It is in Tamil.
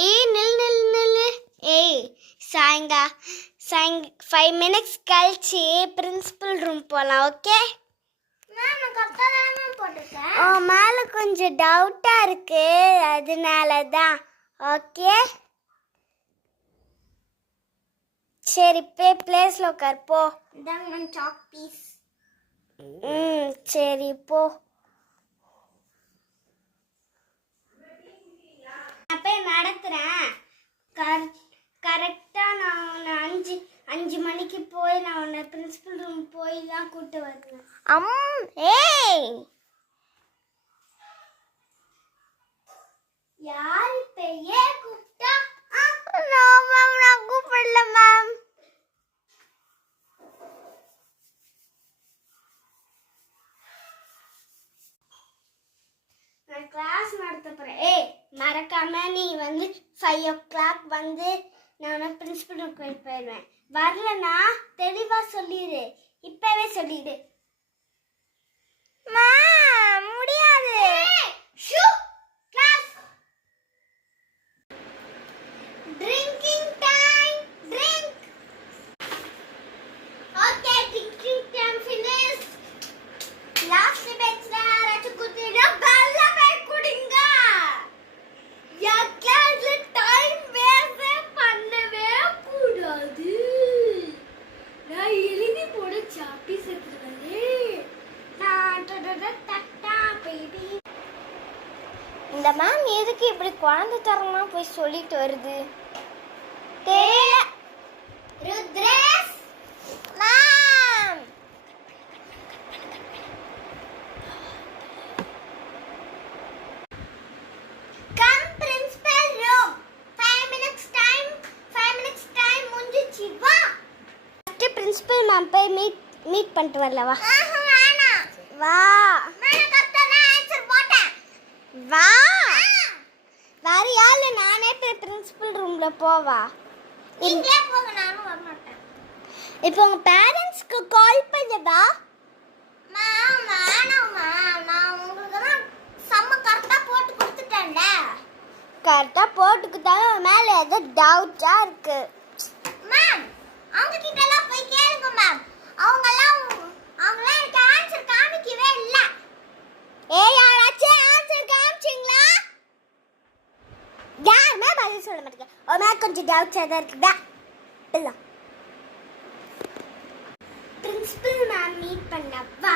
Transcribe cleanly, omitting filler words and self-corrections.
ஏய் நில்லு. ஏய் சாயங்கா 5 minutes கழிச்சு பிரின்சிபல் ரூம் போகலாம். ஓகே ஓ மேலே கொஞ்சம் டவுட்டாக இருக்கு, அதனால தான். ஓகே சரி போய் பிளேஸில் உட்கார் போ. Chalk piece. சரி போ. நான் போய் நடத்துகிறேன். கரெக்டாக நான் உன்னை 5 மணிக்கு போய் நான் உன்னை பிரின்சிபல் ரூம் போய் தான் கூப்பிட்டு வருவேன். ஏய் யார் பெயே கூப்பிட்டா? நான் கூப்பிடல மேம். நான் கிளாஸ் நடத்த போகிறேன். ஏய் மறக்காம நீ 5 o'clock நான் பிரின்சிபல் ரூமுக்கு போயிடுவேன். வரலனா தெளிவாக சொல்லிடு, இப்பவே சொல்லிடு. முடியாது. Drinking time. Drink. Okay, drinking time finished. Last benchல யாராச்சும் குடிச்சா பல்ல போய் குடிங்க. யா கிளாஸ்ல டைம் வேஸ்ட் பண்ணவே கூடாது. நான் எழுதி போட சாப்பி செத்துறேனே. நான் டடடடடா பேபி. இந்த மேம் எதுக்கு இப்படி குழந்தை தரமா போய் சொல்லிட்டு வருது தெரியல. Rudresh ma'am come principal room. 5 minutes time முடிஞ்சிச்சு. வா ஃபர்ஸ்ட் பிரின்சிபல் மேம் போய் மீட் பண்ணிட்டு வரல. வா வேணாம். வா நான் கரெக்ட்டா ஆன்சர் போட்டேன். வா வரியா இல்ல நானே போய் பிரின்சிபல் ரூம்ல போவா? நீங்களே போங்க, நானும் வர மாட்டேன். இப்போ உங்க பேரண்ட்ஸ்க்கு கால் பண்ணவா? மேம் வேணாம் மேம், நான் உங்களுக்கு தான் சம்ம கரெக்ட்டா போட்டு கொடுத்துட்டேன்ல. கரெக்ட்டா போட்டுக்கிட்டாலும் மேல ஏதோ டவுட்டா இருக்கு. மேம் அவங்க கிட்ட எல்லாம் போய் கேளுங்க மேம். அவங்கலாம் எனக்கு ஆன்சர் காமிக்கவே இல்ல. ஏய் யாராச்சும் ஆன்சர் காமிச்சீங்களா? யாருமே பதில் சொல்ல மாட்டேங்க. உனக்கு கொஞ்சம் டவுட்ஸாக தான் இருக்குதா? இல்லை பிரின்சிபல் மேம் மீட் பண்ண வா.